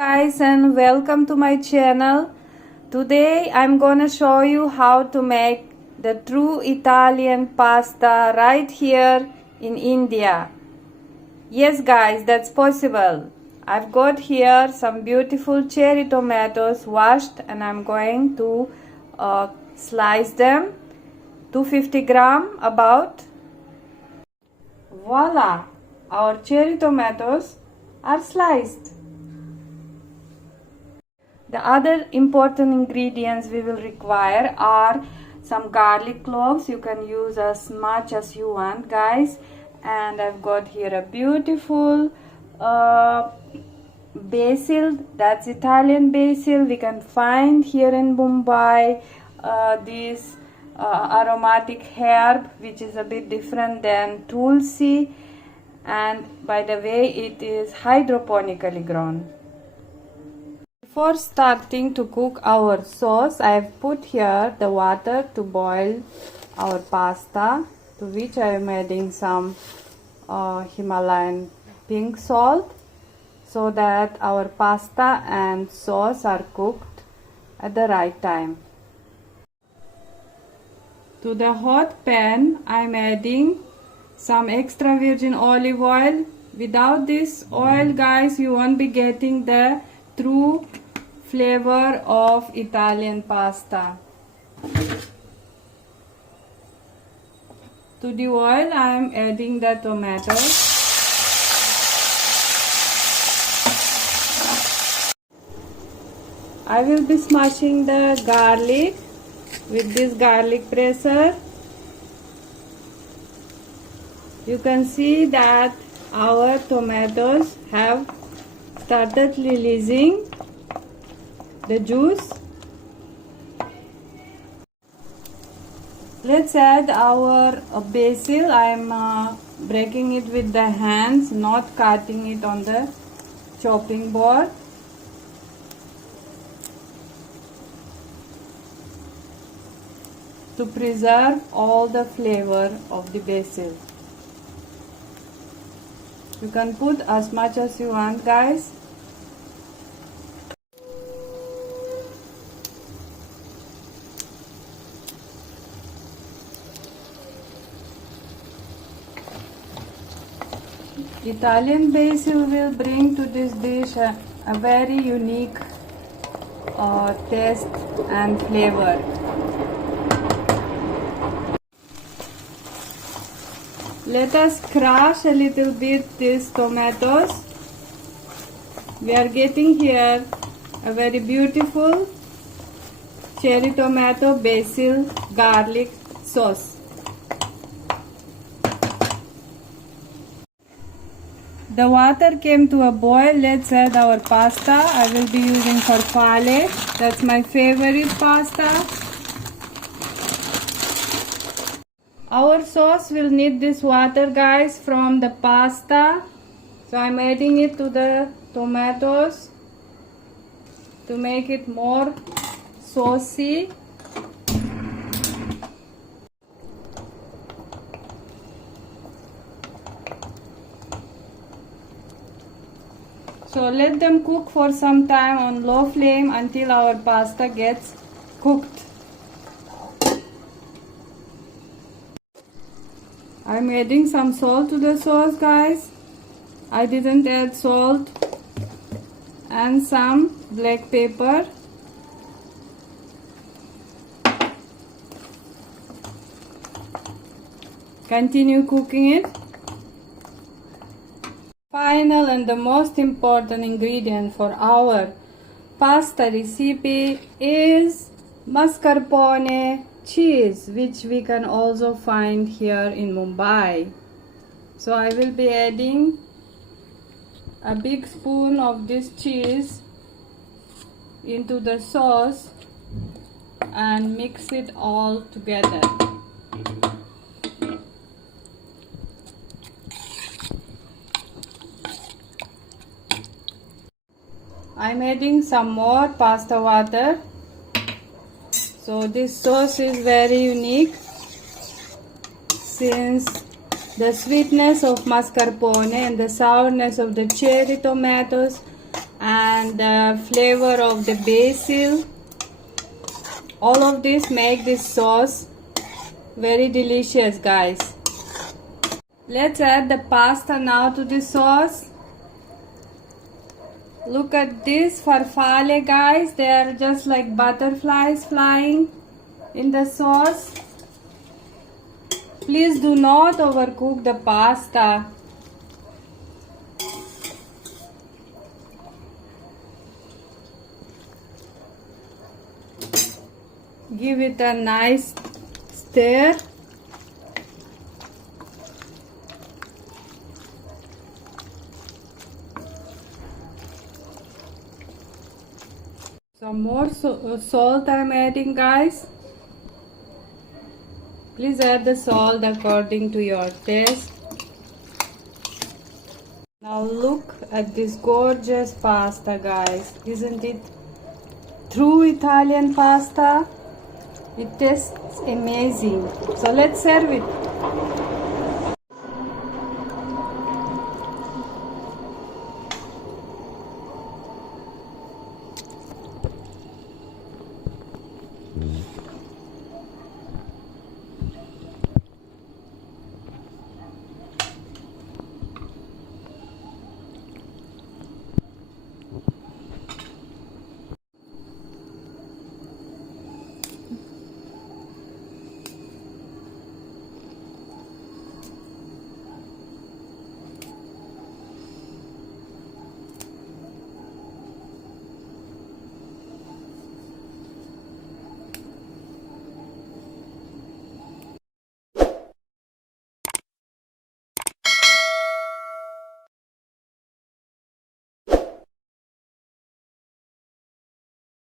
Guys, and welcome to my channel. Today I'm gonna show you how to make the true Italian pasta right here in India. Yes guys, that's possible. I've got here some beautiful cherry tomatoes washed, and I'm going to slice them, 250 gram about. Voila, our cherry tomatoes are sliced. The other important ingredients we will require are some garlic cloves. You can use as much as you want, guys. And I've got here a beautiful basil. That's Italian basil. We can find here in Mumbai this aromatic herb, which is a bit different than tulsi. And by the way, it is hydroponically grown. Before starting to cook our sauce, I have put here the water to boil our pasta, to which I am adding some Himalayan pink salt, so that our pasta and sauce are cooked at the right time. To the hot pan, I am adding some extra virgin olive oil. Without this oil, guys, you won't be getting the true flavor of Italian pasta. To the oil, I am adding the tomatoes. I will be smashing the garlic with this garlic presser. You can see that our tomatoes have started releasing the juice. Let's add our basil. I am breaking it with the hands, not cutting it on the chopping board. To preserve all the flavor of the basil. You can put as much as you want, guys. Italian basil will bring to this dish a very unique taste and flavor. Let us crush a little bit these tomatoes. We are getting here a very beautiful cherry tomato basil garlic sauce. The water came to a boil. Let's add our pasta. I will be using farfalle. That's my favorite pasta. Our sauce will need this water, guys, from the pasta. So I'm adding it to the tomatoes to make it more saucy. So let them cook for some time on low flame until our pasta gets cooked. I'm adding some salt to the sauce, guys. I didn't add salt, and some black pepper. Continue cooking it. Final and the most important ingredient for our pasta recipe is mascarpone cheese, which we can also find here in Mumbai. So I will be adding a big spoon of this cheese into the sauce and mix it all together. I'm adding some more pasta water. So this sauce is very unique since the sweetness of mascarpone and the sourness of the cherry tomatoes and the flavor of the basil, all of this make this sauce very delicious, guys. Let's add the pasta now to the sauce. Look at this farfalle, guys. They are just like butterflies flying in the sauce. Please do not overcook the pasta. Give it a nice stir. Some more salt I'm adding, guys. Please add the salt according to your taste. Now look at this gorgeous pasta, guys. Isn't it true Italian pasta? It tastes amazing. So let's serve it.